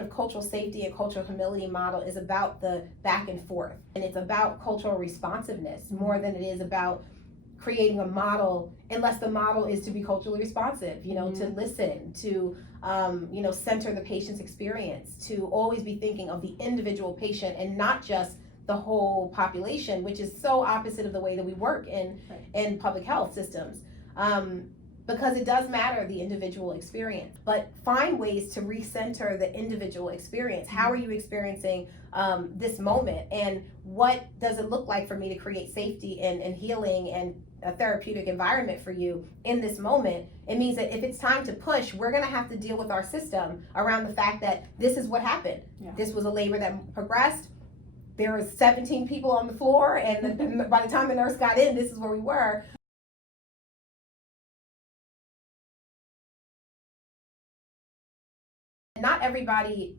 The cultural safety and cultural humility model is about the back and forth, and it's about cultural responsiveness more than it is about creating a model, unless the model is to be culturally responsive, to listen, to center the patient's experience, to always be thinking of the individual patient and not just the whole population, which is so opposite of the way that we work in public health systems. Because it does matter, the individual experience, but find ways to recenter the individual experience. How are you experiencing this moment, and what does it look like for me to create safety and healing and a therapeutic environment for you in this moment? It means that if it's time to push, we're going to have to deal with our system around the fact that this is what happened. This was a labor that progressed. There were 17 people on the floor, and by the time the nurse got in, this is where we were. Not everybody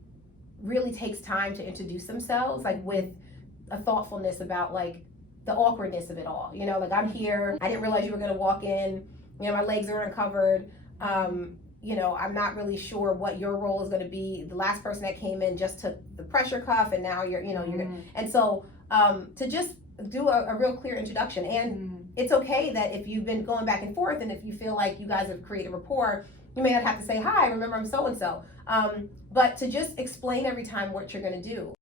really takes time to introduce themselves, like with a thoughtfulness about like the awkwardness of it all. Like, I'm here, I didn't realize you were gonna walk in, my legs are uncovered, I'm not really sure what your role is gonna be. The last person that came in just took the pressure cuff, and now you're and so to just do a real clear introduction. And it's okay that if you've been going back and forth, and if you feel like you guys have created rapport, you may not have to say, hi, remember I'm so-and-so. But to just explain every time what you're gonna do.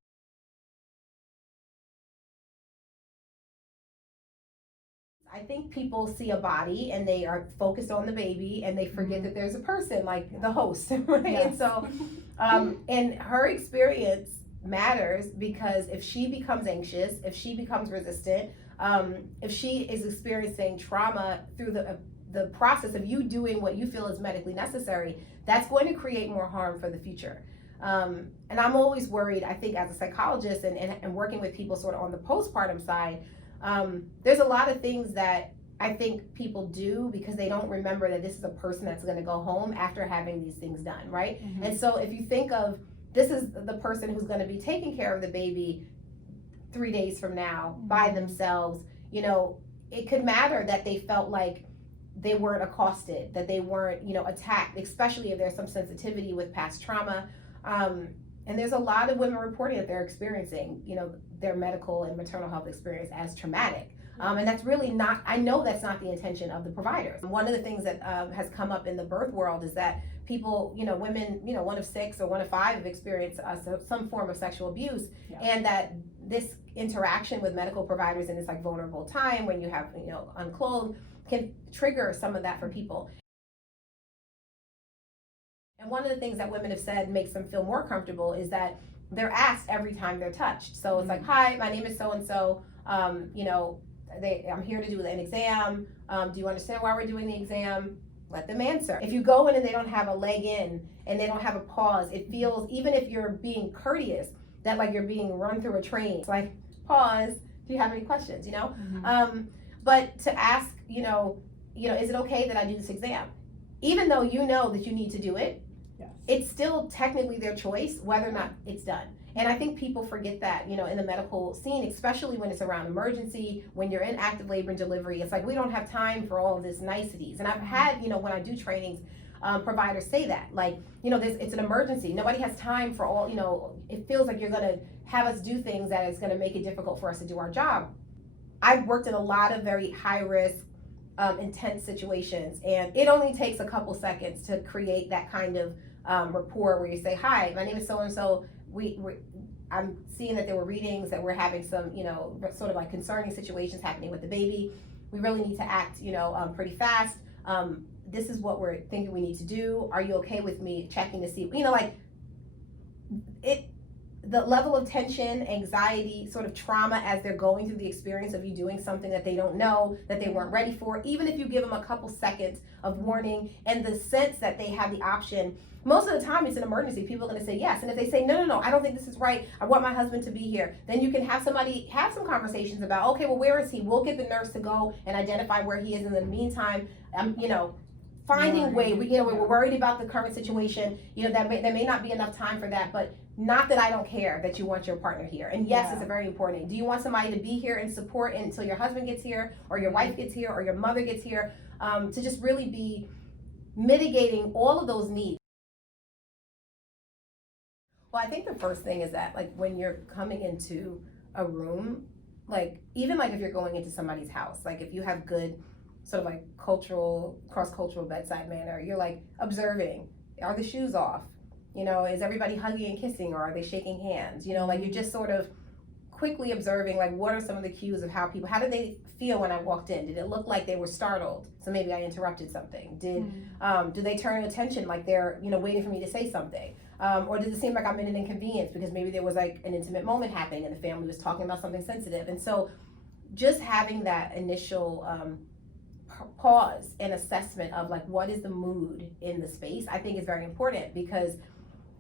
I think people see a body and they are focused on the baby, and they forget that there's a person, like the host, right? Yes. And so, and her experience matters, because if she becomes anxious, if she becomes resistant, if she is experiencing trauma through the process of you doing what you feel is medically necessary, that's going to create more harm for the future. And I'm always worried, I think, as a psychologist and working with people sort of on the postpartum side, there's a lot of things that I think people do because they don't remember that this is a person that's going to go home after having these things done, right? And so if you think of, this is the person who's going to be taking care of the baby 3 days from now by themselves, it could matter that they felt like they weren't accosted, that they weren't, attacked, especially if there's some sensitivity with past trauma. And there's a lot of women reporting that they're experiencing, their medical and maternal health experience as traumatic. And that's really not, I know that's not the intention of the providers. One of the things that has come up in the birth world is that people, women, 1 of 6 or 1 of 5 have experienced some form of sexual abuse. And that this interaction with medical providers in this like vulnerable time when you have, unclothed, can trigger some of that for people. And one of the things that women have said makes them feel more comfortable is that they're asked every time they're touched. So it's like, hi, my name is so-and-so, I'm here to do an exam. Do you understand why we're doing the exam? Let them answer. If you go in and they don't have a leg in and they don't have a pause, it feels, even if you're being courteous, that like you're being run through a train. It's like, pause, do you have any questions, But to ask, is it okay that I do this exam? Even though you know that you need to do it, it's still technically their choice whether or not it's done. And I think people forget that, in the medical scene, especially when it's around emergency, when you're in active labor and delivery, it's like we don't have time for all of this niceties. And I've had, when I do trainings, providers say that, like, it's an emergency. Nobody has time for all, it feels like you're gonna have us do things that is gonna make it difficult for us to do our job. I've worked in a lot of very high risk, intense situations, and it only takes a couple seconds to create that kind of rapport where you say, hi, my name is so-and-so, I'm seeing that there were readings that we're having some, sort of like concerning situations happening with the baby. We really need to act, pretty fast. This is what we're thinking we need to do. Are you okay with me checking to see, the level of tension, anxiety, sort of trauma as they're going through the experience of you doing something that they don't know, that they weren't ready for, even if you give them a couple seconds of warning and the sense that they have the option. Most of the time it's an emergency. People are gonna say yes. And if they say, no, I don't think this is right, I want my husband to be here, then you can have somebody have some conversations about, okay, well, where is he? We'll get the nurse to go and identify where he is. In the meantime, finding way, we're worried about the current situation, there may not be enough time for that, but not that I don't care that you want your partner here. And yes, it's very important. Do you want somebody to be here and support until your husband gets here, or your wife gets here, or your mother gets here, to just really be mitigating all of those needs. Well, I think the first thing is that, like, when you're coming into a room, like, even like if you're going into somebody's house, like if you have good sort of like cultural, cross-cultural bedside manner, you're like observing, are the shoes off? You know, is everybody hugging and kissing, or are they shaking hands? You know, like you're just sort of quickly observing, like, what are some of the cues of how did they feel when I walked in? Did it look like they were startled? So maybe I interrupted something. Do they turn attention like they're, you know, waiting for me to say something? Or does it seem like I'm in an inconvenience because maybe there was like an intimate moment happening and the family was talking about something sensitive? And so just having that initial pause and assessment of like, what is the mood in the space, I think is very important, because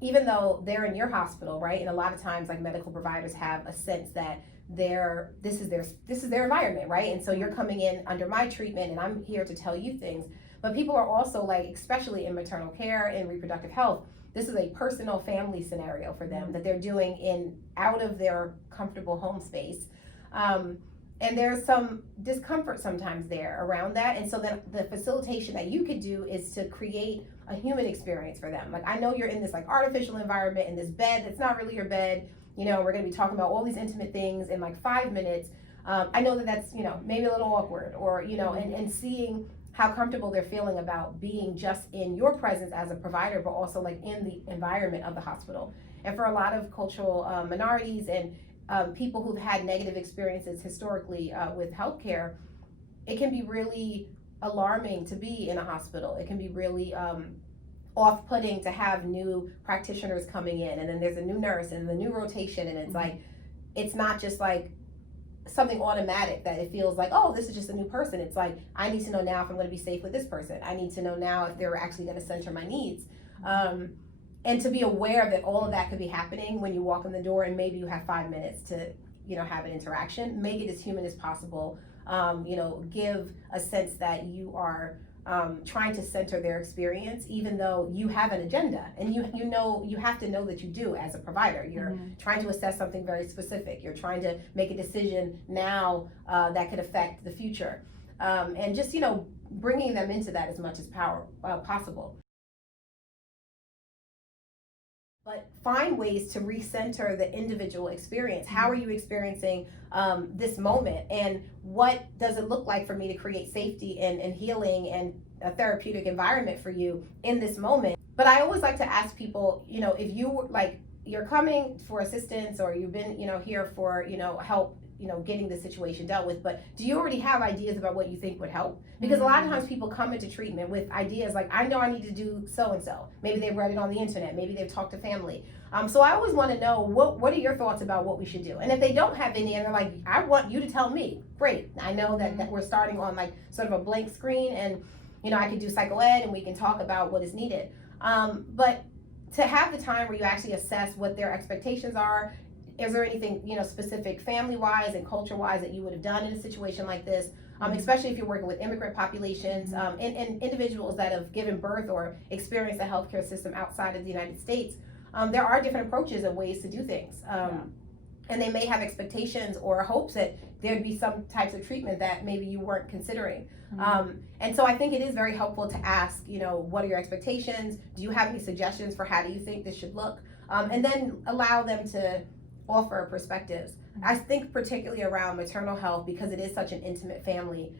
even though they're in your hospital, right? And a lot of times like medical providers have a sense that this is their environment, right? And so you're coming in under my treatment and I'm here to tell you things. But people are also like, especially in maternal care and reproductive health, this is a personal family scenario for them that they're doing in out of their comfortable home space. And there's some discomfort sometimes there around that. And so then the facilitation that you could do is to create a human experience for them. Like, I know you're in this like artificial environment, in this bed that's not really your bed. You know, we're gonna be talking about all these intimate things in like 5 minutes. I know that that's, you know, maybe a little awkward, or, you know, and seeing how comfortable they're feeling about being just in your presence as a provider, but also like in the environment of the hospital. And for a lot of cultural minorities and people who've had negative experiences historically with healthcare, it can be really alarming to be in a hospital. It can be really off-putting to have new practitioners coming in, and then there's a new nurse and the new rotation, and it's like, it's not just like something automatic that it feels like, oh, this is just a new person. It's like, I need to know now if I'm going to be safe with this person. I need to know now if they're actually going to center my needs. And to be aware that all of that could be happening when you walk in the door, and maybe you have 5 minutes to, you know, have an interaction. Make it as human as possible. You know, give a sense that you are trying to center their experience, even though you have an agenda, and you know, you have to know that you do as a provider. You're trying to assess something very specific. You're trying to make a decision now that could affect the future, and just, you know, bringing them into that as much as possible. But find ways to recenter the individual experience. How are you experiencing this moment, and what does it look like for me to create safety and healing and a therapeutic environment for you in this moment? But I always like to ask people, you know, if you were like, you're coming for assistance, or you've been, you know, here for, you know, help, you know, getting the situation dealt with, but do you already have ideas about what you think would help? Because a lot of times people come into treatment with ideas like, I know I need to do so and so. Maybe they've read it on the internet, maybe they've talked to family. So I always want to know, what are your thoughts about what we should do? And if they don't have any and they're like, I want you to tell me, great. I know that we're starting on like sort of a blank screen, and, you know, I could do psychoed and we can talk about what is needed. But to have the time where you actually assess what their expectations are. Is there anything, you know, specific family-wise and culture-wise that you would have done in a situation like this? Especially if you're working with immigrant populations, and individuals that have given birth or experienced a healthcare system outside of the United States. There are different approaches and ways to do things. And they may have expectations or hopes that there'd be some types of treatment that maybe you weren't considering. And so I think it is very helpful to ask, you know, what are your expectations? Do you have any suggestions for how do you think this should look? And then allow them to offer perspectives. I think particularly around maternal health, because it is such an intimate family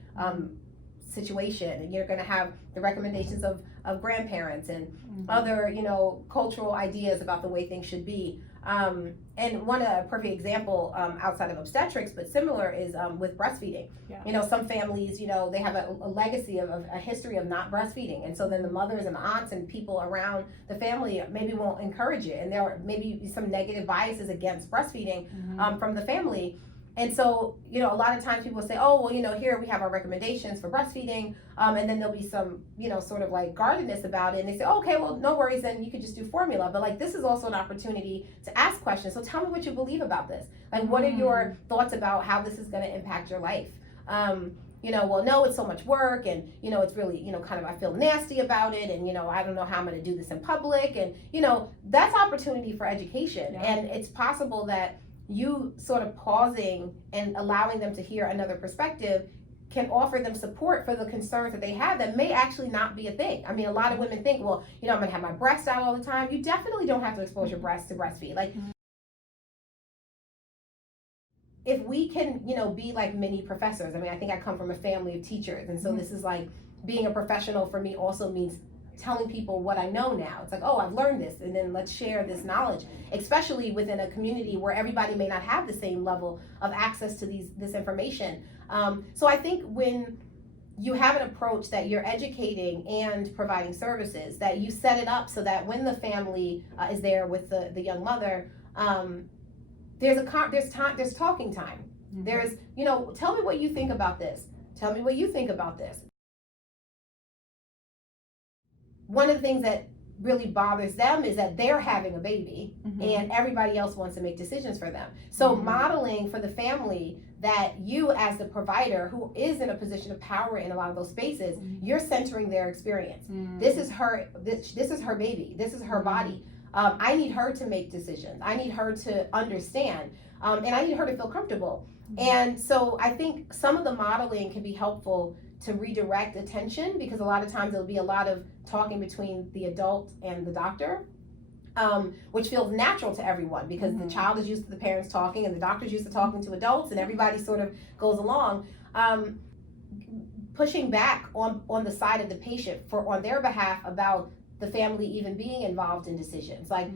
situation, and you're going to have the recommendations of grandparents and other, you know, cultural ideas about the way things should be. And one perfect example outside of obstetrics, but similar, is with breastfeeding. You know, some families, you know, they have a legacy of a history of not breastfeeding, and so then the mothers and the aunts and people around the family maybe won't encourage it, and there are maybe some negative biases against breastfeeding from the family. And so, you know, a lot of times people say, oh, well, you know, here we have our recommendations for breastfeeding, and then there'll be some, you know, sort of like guardedness about it, and they say, okay, well, no worries, then you could just do formula. But like, this is also an opportunity to ask questions. So tell me what you believe about this. Like, what are your thoughts about how this is going to impact your life? You know, well, no, it's so much work, and, you know, it's really, you know, kind of, I feel nasty about it, and, you know, I don't know how I'm going to do this in public, and, you know, that's opportunity for education. And it's possible that you sort of pausing and allowing them to hear another perspective can offer them support for the concerns that they have that may actually not be a thing. I mean, a lot of women think, well, I'm gonna have my breast out all the time. You definitely don't have to expose your breast to breastfeed. Like, if we can, be like mini professors. I mean, I think I come from a family of teachers, and so this is like, being a professional for me also means telling people what I know now. It's like, oh, I've learned this, and then let's share this knowledge, especially within a community where everybody may not have the same level of access to this information. So I think when you have an approach that you're educating and providing services, that you set it up so that when the family is there with the young mother, there's talking time. There's, tell me what you think about this. Tell me what you think about this. One of the things that really bothers them is that they're having a baby and everybody else wants to make decisions for them. So modeling for the family that you, as the provider who is in a position of power in a lot of those spaces, you're centering their experience. This is her baby. This is her body. I need her to make decisions. I need her to understand, and I need her to feel comfortable. And so I think some of the modeling can be helpful to redirect attention, because a lot of times there'll be a lot of talking between the adult and the doctor, which feels natural to everyone, because the child is used to the parents talking and the doctor's used to talking to adults, and everybody sort of goes along. Pushing back on the side of the patient on their behalf about the family even being involved in decisions, like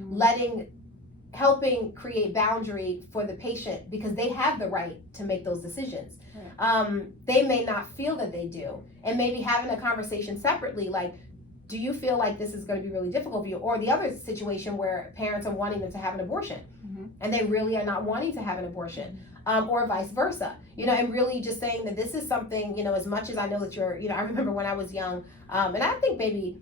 helping create boundary for the patient, because they have the right to make those decisions. They may not feel that they do, and maybe having a conversation separately, like, do you feel like this is going to be really difficult for you? Or the other situation where parents are wanting them to have an abortion and they really are not wanting to have an abortion, or vice versa, and really just saying that this is something, as much as I know that you're, I remember when I was young, and I think maybe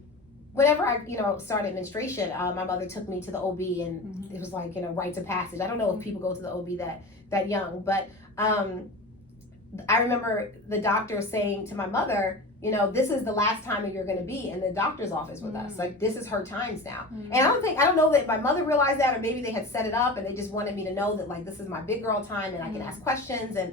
whenever I, started menstruation, my mother took me to the OB, and it was like, rites of passage. I don't know if people go to the OB that young, but I remember the doctor saying to my mother, this is the last time that you're going to be in the doctor's office with us. Like, this is her times now. And I don't know that my mother realized that, or maybe they had set it up and they just wanted me to know that, like, this is my big girl time and I can ask questions. And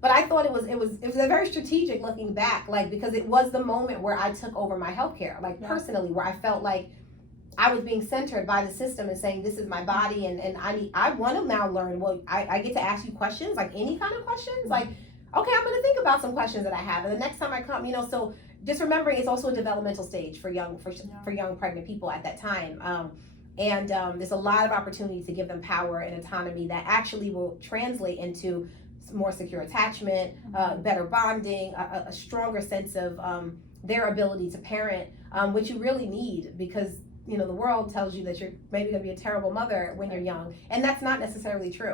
but I thought it was a very strategic looking back, like, because it was the moment where I took over my healthcare, like, personally, where I felt like I was being centered by the system and saying, this is my body, and I want to now learn. Well, I get to ask you questions, like any kind of questions, like, okay, I'm going to think about some questions that I have, and the next time I come, so just remembering it's also a developmental stage for young pregnant people at that time. And there's a lot of opportunity to give them power and autonomy that actually will translate into more secure attachment, better bonding, a stronger sense of their ability to parent, which you really need, because the world tells you that you're maybe going to be a terrible mother when you're young, and that's not necessarily true.